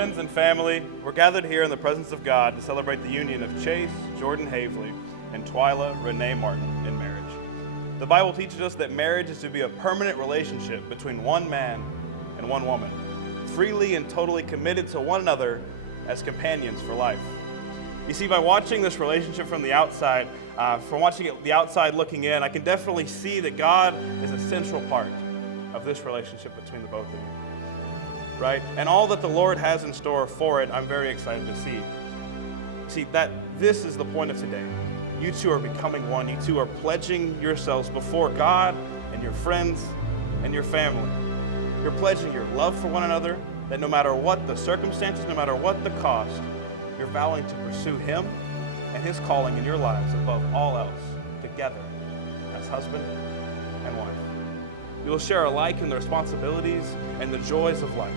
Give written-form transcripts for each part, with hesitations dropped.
Friends and family, we're gathered here in the presence of God to celebrate the union of Chase Jordan Havley and Twyla Renee Martin in marriage. The Bible teaches us that marriage is to be a permanent relationship between one man and one woman, freely and totally committed to one another as companions for life. You see, by watching this relationship from the outside, from watching it the outside looking in, I can definitely see that God is a central part of this relationship between the both of you, right? And all that the Lord has in store for it, I'm very excited to see. See, that this is the point of today. You two are becoming one. You two are pledging yourselves before God and your friends and your family. You're pledging your love for one another, that no matter what the circumstances, no matter what the cost, you're vowing to pursue Him and His calling in your lives above all else, together as husband and wife. You will share alike in the responsibilities and the joys of life.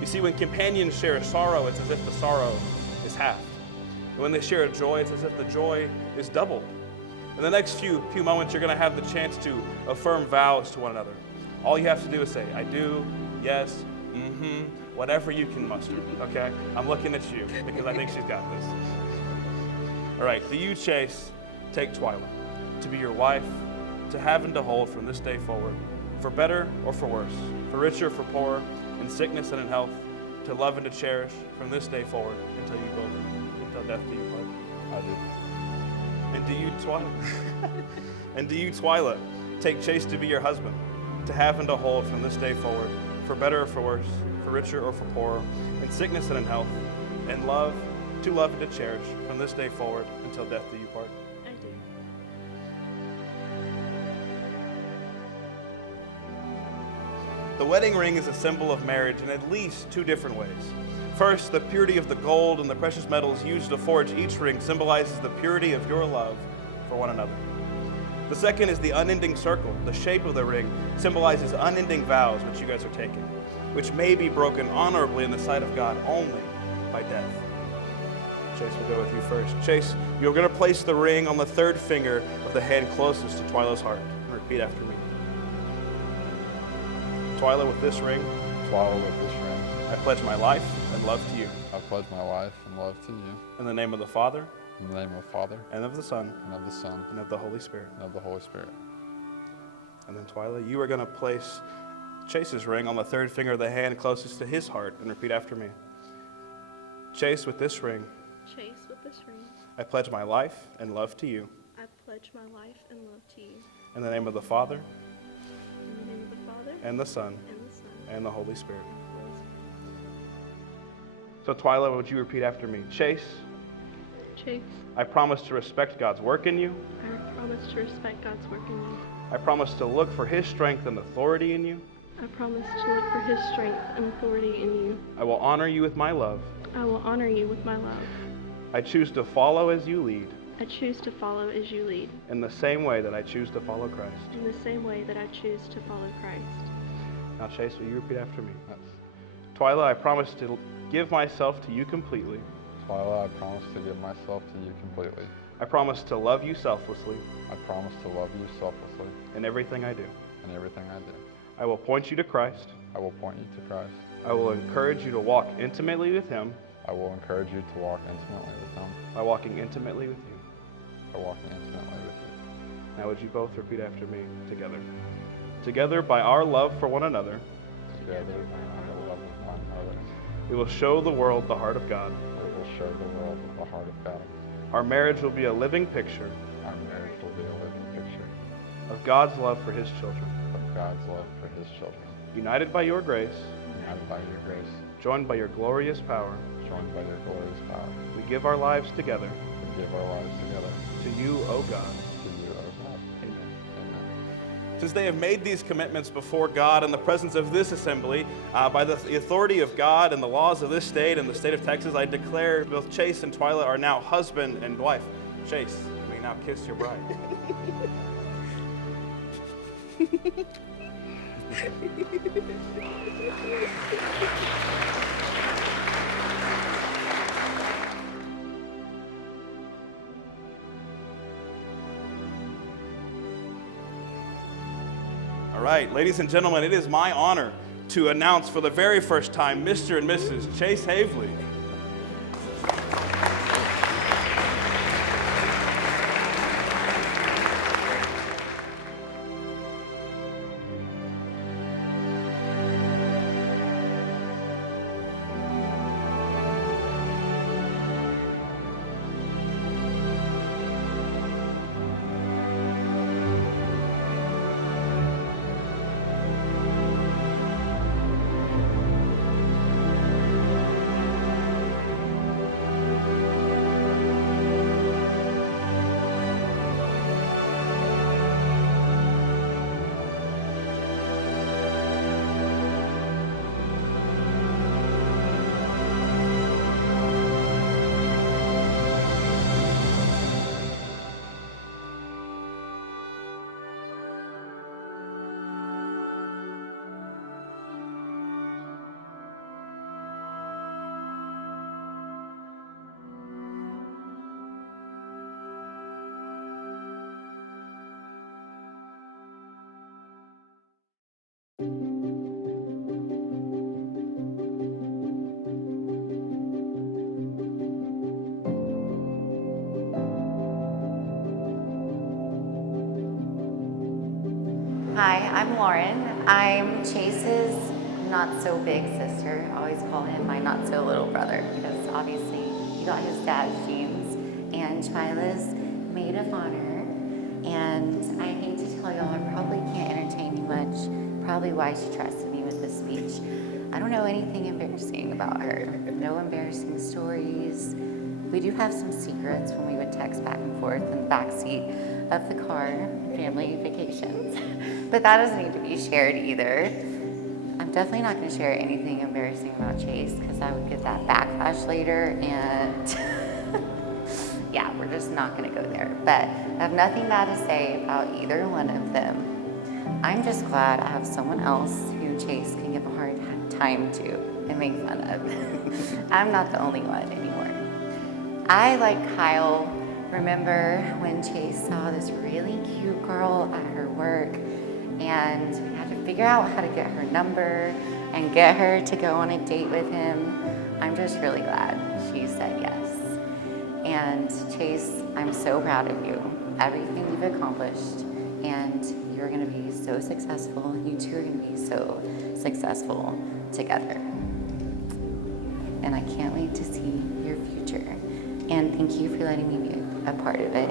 You see, when companions share sorrow, it's as if the sorrow is halved. When they share a joy, it's as if the joy is doubled. In the next few moments, you're going to have the chance to affirm vows to one another. All you have to do is say, I do, yes, whatever you can muster, okay? I'm looking at you because I think she's got this. All right, do you, Chase, take Twyla to be your wife, to have and to hold from this day forward, for better or for worse, for richer or for poorer, in sickness and in health, to love and to cherish from this day forward until death do you part? I do. And do you, Twyla, take Chase to be your husband, to have and to hold from this day forward, for better or for worse, for richer or for poorer, in sickness and in health, and to love and to cherish from this day forward until death do you part? I do. The wedding ring is a symbol of marriage in at least two different ways. First, the purity of the gold and the precious metals used to forge each ring symbolizes the purity of your love for one another. The second is the unending circle. The shape of the ring symbolizes unending vows which you guys are taking, which may be broken honorably in the sight of God only by death. Chase, we'll go with you first. Chase, you're going to place the ring on the third finger of the hand closest to Twyla's heart. And repeat after me. Twyla, with this ring, Twyla, with this ring, I pledge my life and love to you. I pledge my life and love to you. In the name of the Father, In the name of the Father, and of the Son, and of the Son, and of the Holy Spirit. and of the Holy Spirit. And then Twyla, you are going to place Chase's ring on the third finger of the hand closest to his heart and repeat after me. Chase, with this ring, Chase, with this ring, I pledge my life and love to you. I pledge my life and love to you. In the name of the Father, In the name of the Father, and the Son, and the Son, and the Holy Spirit. and the Holy Spirit. So Twyla, would you repeat after me? Chase, Chase, I promise to respect God's work in you. I promise to respect God's work in you. I promise to look for His strength and authority in you. I promise to look for His strength and authority in you. I will honor you with my love. I will honor you with my love. I choose to follow as you lead, I choose to follow as you lead, in the same way that I choose to follow Christ. in the same way that I choose to follow Christ. Now, Chase, will you repeat after me? Yes. Twyla, I promise to give myself to you completely. Twyla, I promise to give myself to you completely. I promise to love you selflessly I promise to love you selflessly in everything I do. in everything I do. I will point you to Christ. I will point you to Christ. I will encourage you to walk intimately with Him I will encourage you to walk intimately with Him by walking intimately with you. by walking intimately with you. Now, would you both repeat after me together? Together, by our love for one another, Together, by the love of one another, we will show the world the heart of God. we will show the world the heart of God. Our marriage will be a living picture Our marriage will be a living picture of God's love for His children. of God's love for His children. United by your grace, United by your grace, joined by your glorious power, joined by your glorious power, we give our lives together we give our lives together to you, O God. to you, O God. Amen. Amen. Since they have made these commitments before God in the presence of this assembly, by the authority of God and the laws of this state and the state of Texas, I declare both Chase and Twyla are now husband and wife. Chase, you may now kiss your bride. All right, ladies and gentlemen, it is my honor to announce for the very first time Mr. and Mrs. Chase Havely. Hi, I'm Lauren. I'm Chase's not so big sister. I always call him my not so little brother because obviously he got his dad's genes. And Twyla's maid of honor. And I hate to tell y'all, I probably can't entertain you much. Probably why she trusted me with this speech. I don't know anything embarrassing about her. No embarrassing stories. We do have some secrets when we would text back and forth in the back seat of the car, family vacations. But that doesn't need to be shared either. I'm definitely not gonna share anything embarrassing about Chase because I would get that backlash later and yeah, we're just not gonna go there. But I have nothing bad to say about either one of them. I'm just glad I have someone else who Chase can give a hard time to and make fun of. I'm not the only one anymore. I, like Kyle, remember when Chase saw this really cute girl at her work and we had to figure out how to get her number and get her to go on a date with him. I'm just really glad she said yes. And Chase, I'm so proud of you. Everything you've accomplished, and you're gonna be so successful. You two are gonna be so successful together. And I can't wait to see your future. And thank you for letting me be a part of it.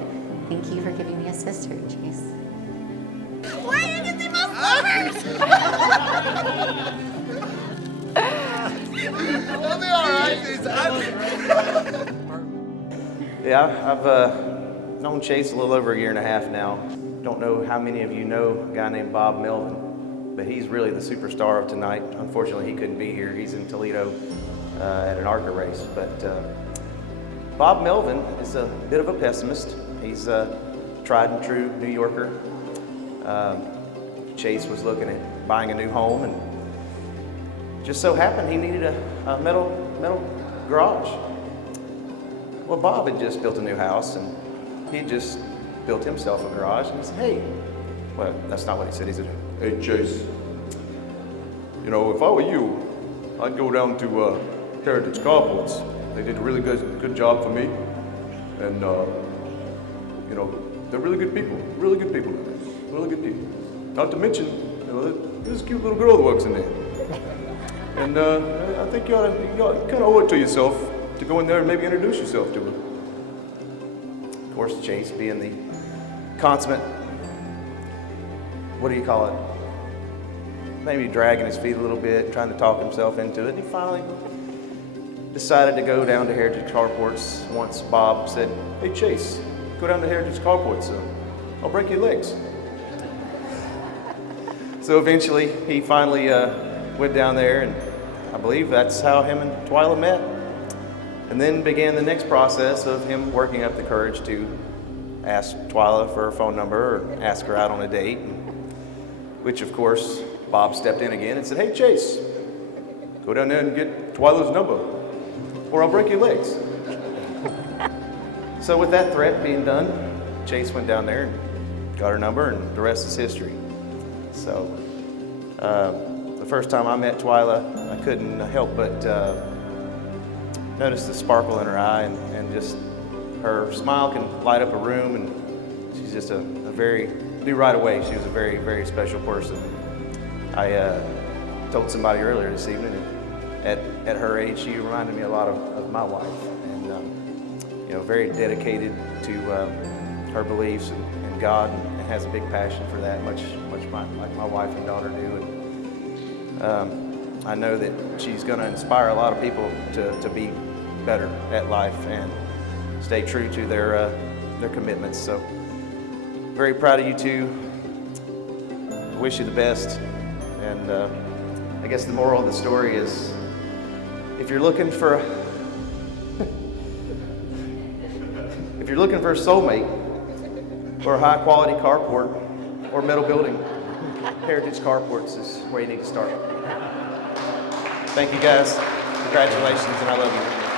Thank you for giving me a sister, Chase. Where are you getting my flippers? It'll be all right. Yeah, I've known Chase a little over a year and a half now. Don't know how many of you know a guy named Bob Melvin, but he's really the superstar of tonight. Unfortunately, he couldn't be here. He's in Toledo at an ARCA race, but Bob Melvin is a bit of a pessimist. He's a tried and true New Yorker. Chase was looking at buying a new home and just so happened he needed a metal garage. Well, Bob had just built a new house and he just built himself a garage and he said, hey, well, that's not what he said. He said, Hey Chase, you know, if I were you, I'd go down to Heritage Carports. They did a really good job for me, and you know, they're really good people down there. Really good people. Not to mention, you know, there's a cute little girl that works in there, and I think you kind of owe it to yourself to go in there and maybe introduce yourself to her. of course, Chase being the consummate, what do you call it? Maybe dragging his feet a little bit, trying to talk himself into it, and he finally decided to go down to Heritage Carports once Bob said, hey Chase, go down to Heritage Carports, I'll break your legs. So eventually he finally went down there, and I believe that's how him and Twyla met. And then began the next process of him working up the courage to ask Twyla for her phone number or ask her out on a date, which of course Bob stepped in again and said, hey Chase, go down there and get Twyla's number or I'll break your legs. So with that threat being done, Chase went down there and got her number, and the rest is history. So the first time I met Twyla, I couldn't help but notice the sparkle in her eye, and just her smile can light up a room, and she's just a very, knew right away she was a very, very special person. I told somebody earlier this evening that at her age, she reminded me a lot of my wife, and very dedicated to her beliefs and God, and has a big passion for that, much like my wife and daughter do. And I know that she's going to inspire a lot of people to be better at life and stay true to their commitments. So very proud of you two. Wish you the best. And I guess the moral of the story is, if you're looking for a soulmate or a high quality carport or metal building, Heritage Carports is where you need to start. Thank you guys. Congratulations, and I love you.